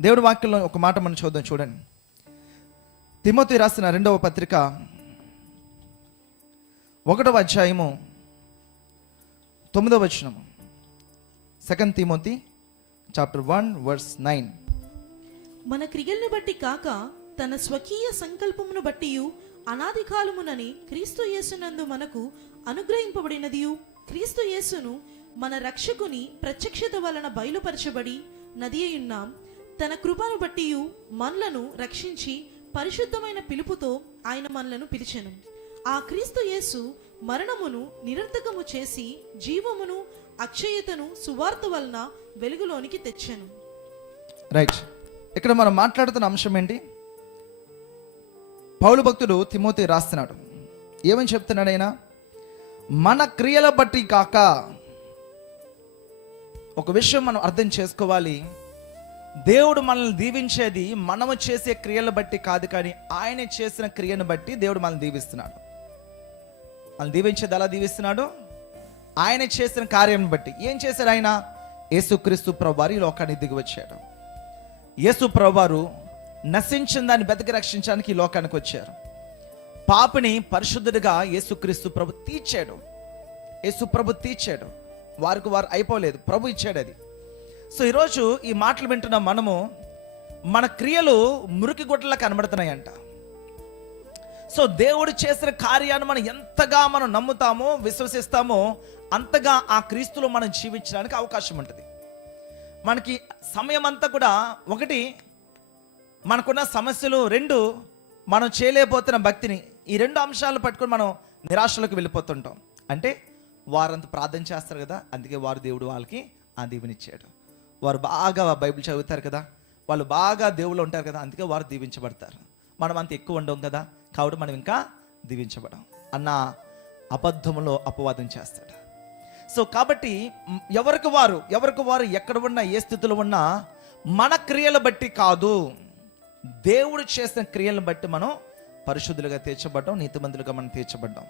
దేవుడి వాక్యంలో ఒక మాట మనం చూద్దాం. చూడండి, తిమోతి రాసిన 2వ పత్రిక 1వ అధ్యాయము 9వ వచనము. 2 తిమోతి చాప్టర్ 1:9. మన క్రియలను బట్టి కాక తన స్వకీయ సంకల్పమును బట్టి అనాది కాలమునని క్రీస్తు యేసునందు మనకు అనుగ్రహింపబడినదియు, క్రీస్తు యేసును మన రక్షకుని ప్రత్యక్షత వలన బయలుపరచబడి నది అయ్యున్నాం. తన కృపను బట్టి మనలను రక్షించి పరిశుద్ధమైన పిలుపుతో ఆయన మనలను పిలిచెను. ఆ క్రీస్తు యేసు మరణమును నిరర్థకము చేసి జీవమును అక్షయతను సువార్త వలన వెలుగులోనికి తెచ్చెను. రైట్, ఇక్కడ మనం మాట్లాడుతున్న అంశం ఏంటి? పౌలు భక్తుడు తిమోతి రాస్తున్నాడు. ఏమని చెప్తున్నాడు ఆయన? మన క్రియల బట్టి కాక. ఒక విషయం మనం అర్థం చేసుకోవాలి, దేవుడు మనల్ని దీవించేది మనము చేసే క్రియలను బట్టి కాదు, కానీ ఆయన చేసిన క్రియను బట్టి దేవుడు మనల్ని దీవిస్తున్నాడు. మనల్ని దీవించేది ఎలా దీవిస్తున్నాడు? ఆయన చేసిన కార్యం బట్టి. ఏం చేశాడు ఆయన? యేసుక్రీస్తు ప్రభువారు ఈ లోకానికి దిగి వచ్చాడు. యేసు ప్రభువారు నశించిన దాన్ని బతికి రక్షించడానికి ఈ లోకానికి వచ్చారు. పాపిని పరిశుద్ధుడిగా యేసుక్రీస్తు ప్రభు తీర్చాడు. యేసు ప్రభు తీర్చాడు. వారికి వారు అయిపోలేదు, ప్రభు ఇచ్చాడు అది. సో ఈరోజు ఈ మాటలు వింటున్న మనము, మన క్రియలు మురికి గుడ్డలా కనబడుతున్నాయంట. సో దేవుడు చేసిన కార్యాన్ని మనం ఎంతగా మనం నమ్ముతామో, విశ్వసిస్తామో, అంతగా ఆ క్రీస్తులో మనం జీవించడానికి అవకాశం ఉంటుంది. మనకి సమయం అంతా కూడా, ఒకటి మనకున్న సమస్యలు, 2 మనం చేయలేకపోతున్న భక్తిని, ఈ 2 అంశాలను పట్టుకొని మనం నిరాశలోకి వెళ్ళిపోతుంటాం. అంటే వారంత ప్రార్థన చేస్తారు కదా, అందుకే వారు దేవుడు వాళ్ళకి ఆ దీవెనిచ్చాడు. వారు బాగా బైబిల్ చదువుతారు కదా, వాళ్ళు బాగా దేవుళ్ళు ఉంటారు కదా, అందుకే వారు దీవించబడతారు. మనం అంత ఎక్కువ ఉండం కదా, కాబట్టి మనం ఇంకా దీవించబడం అన్న అబద్ధములో అపవాదం చేస్తాడు. సో కాబట్టి ఎవరికి వారు ఎక్కడ ఉన్నా, ఏ స్థితిలో ఉన్నా, మన క్రియలు బట్టి కాదు, దేవుడు చేసిన క్రియలను బట్టి మనం పరిశుద్ధులుగా తీర్చబడ్డాం, నీతిమంతులుగా మనం తీర్చబడ్డాం.